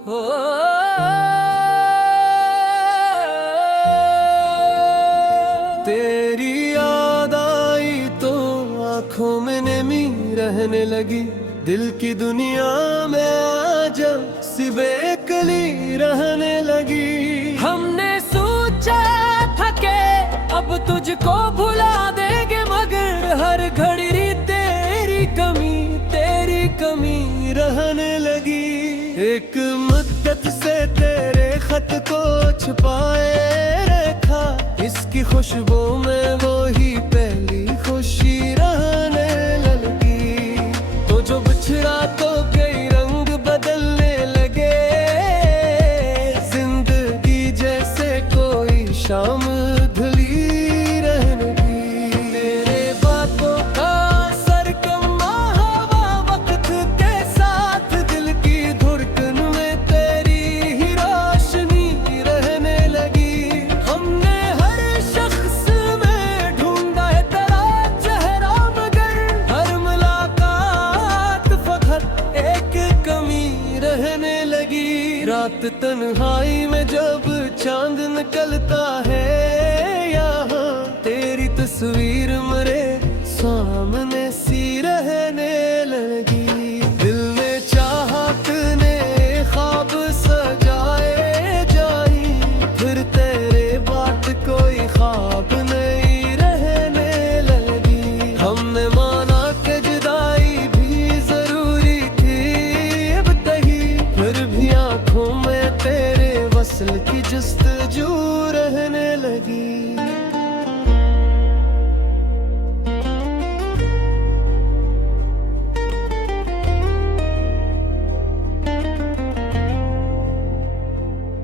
हो तेरी याद आई तो आंखों में नमी रहने लगी। दिल की दुनिया में आजा सी बेकली रहने लगी। हमने सोचा था कि अब तुझको भुला देंगे, मगर हर घड़ी तेरी कमी रहने लगी। एक मुद्दत से तेरे खत को छुपाए रखा, इसकी खुशबू में वो ही पहली खुशी रहने लगी। तो जो बिछड़ा तो कई रंग बदलने लगे, जिंदगी जैसे कोई शाम धुली रहने लगी। तेरे बातों का असर कमा हवा वक्त के साथ, दिल की धड़कन में तेरी ही रोशनी रहने लगी। हमने हर शख्स में ढूंढा है तेरा चेहरा, मगर हर मुलाकात फकत एक कमी रहने लगी। रात तन्हाई में जब चांद निकलता है, यहाँ तेरी तस्वीर मेरे सामने सी रहने लगी। दिल ने चाहत ने ख्वाब सजाए जाई, फिर तेरे बात कोई ख्वाब नहीं रहने लगी। हमने माना कि जुदाई भी जरूरी थी अब तही, फिर भी आंखों में तेरे वस्ल की जस्तजू रहने लगी।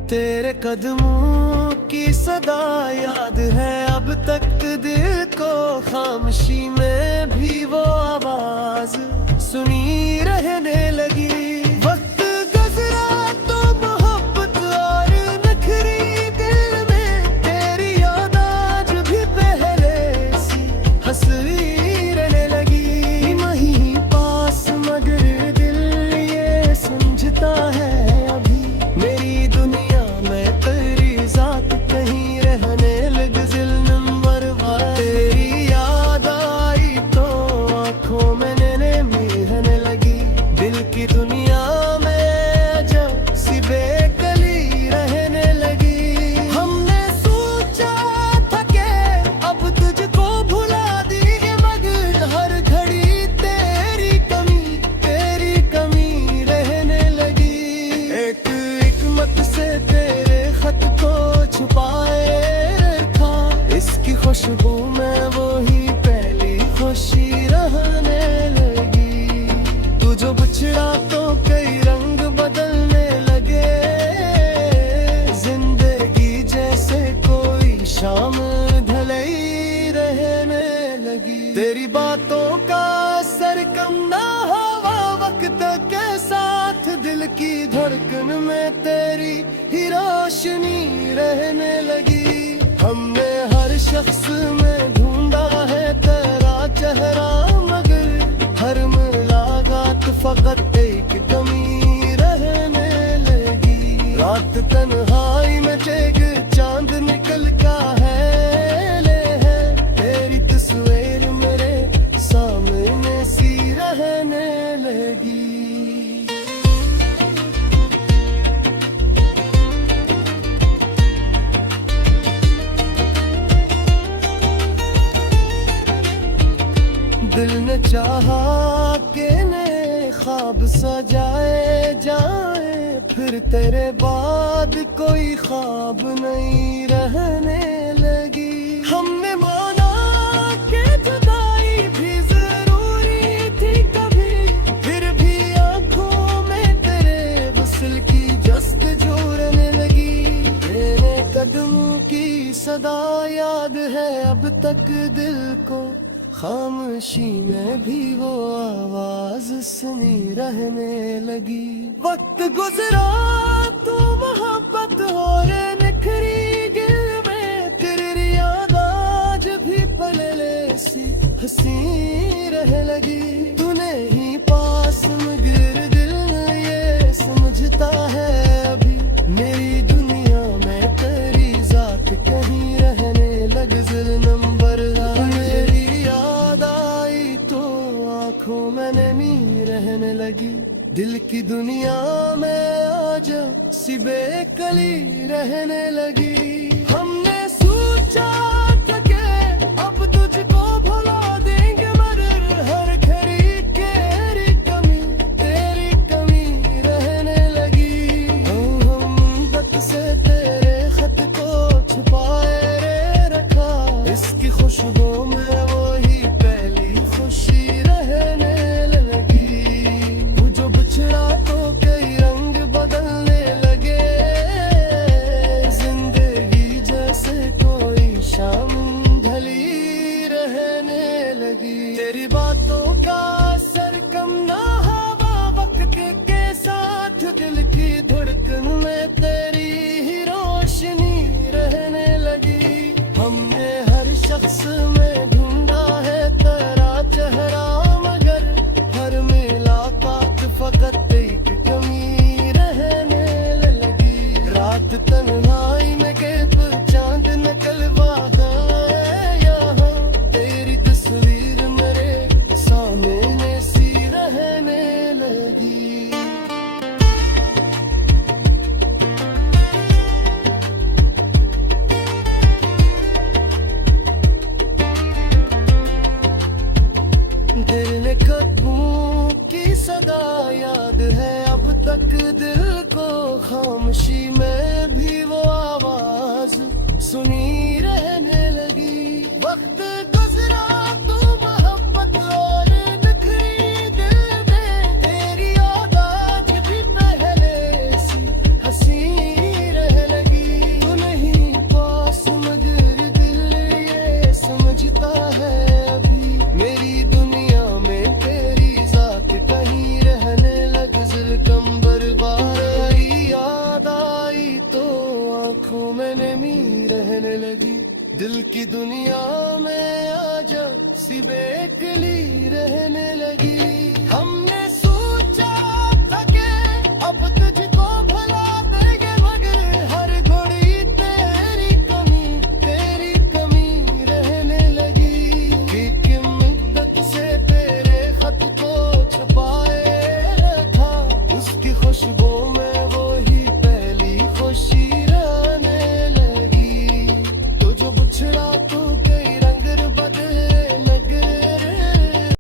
तेरे कदमों की सदा याद है अब तक दिल को, खामोशी में भी वो आवाज सुनी रहने लगी। वक्त गुजरा तो मोहब्बत और नखरी, दिल में तेरी याद आज भी पहले सी हंसती रहने लगी। वहीं पास मगर दिल ये समझता है अभी, मेरी दुनिया में तेरी जात कहीं रहने लग जिल्म वरवा। तेरी याद आई तो आंखों में नमी रहने लगी। दिल की दुनिया में जब सी बेकली रहने लगी। हमने सोचा था कि अब तुझको भुला देंगे, मगर हर घड़ी तेरी कमी रहने लगी। एक हिकमत से तेरे खत को छुपाए रखा, इसकी खुशबू में वो ही पहली खुशी रहने लगी। तू जो बिछड़ा तो कई रंग बदलने लगे, जिंदगी जैसे कोई शाम ढलई रहने लगी। तेरी बातों का असर कम ना हवा वक्त के साथ, दिल की धड़कन में तेरी ही रोशनी रहने लगी। हमने हर शख्स में ढूंढा है तेरा चेहरा, मगर हर मुलाकात फकत एक कमी रहने लगी। रात तन्हाई में एक चांद निकल का है ले है, तेरी तस्वीर मेरे सामने सी रहने लगी। दिल ने चाहा कि नए ख्वाब सजाए जाए, फिर तेरे बाद कोई ख्वाब नहीं रहने लगी। हमने माना कि जुदाई भी जरूरी थी कभी, फिर भी आंखों में तेरे वस्ल की जस्तजू रहने लगी। तेरे कदमों की सदा याद है अब तक दिल को, खामोशी में भी वो आवाज सुनी रहने लगी। वक्त गुजरा तो मोहब्बत और निखरी, दिल में तेरी याद आज भी पले सी हंसी रह लगी। तूने ही पास मगर दिल ये समझता है आँखों में नमी रहने लगी। दिल की दुनिया में आजा सी बेकली रहने लगी। हमने सोचा था कि अब तुझको भुला देंगे, मगर हर घड़ी तेरी कमी रहने लगी। हम दर्द से तेरे खत को छुपाए रे रखा, इसकी खुशबू में वही पहली खुशी रहने लगी। वो जो बिछड़ा तो कई रंग बदलने लगे, जिंदगी जैसे कोई शाम ढली रहने लगी। तेरी बातों का असर कम ना हवा वक्त के साथ, दिल की धड़कन में तेरी ही रोशनी रहने लगी। हमने हर शख्स में ढूंढा है तेरा चेहरा, मगर हर मुलाकात फकत एक कमी रहने लगी। रात तन्हाई में कैफ चांद निकलवा है यहाँ, तेरी तस्वीर मेरे सामने सी रहने लगी। दिल ने कदमों की सदा याद है अब तक दिल को, खामोशी में भी वो आवाज सुनी रहने लगी। वक्त गुजरा तो मोहब्बत और निखरी दिल में, तेरी याद आज भी पहले सी हंसी रह लगी। तू नहीं पास मगर दिल ये समझता है अभी, मेरी दुनिया में तेरी जात कहीं रहने लग। जिल कंबर बार आई याद आई तो आंखों में नमी रहने लगी। दिल की दुनिया में आजा सी बेकली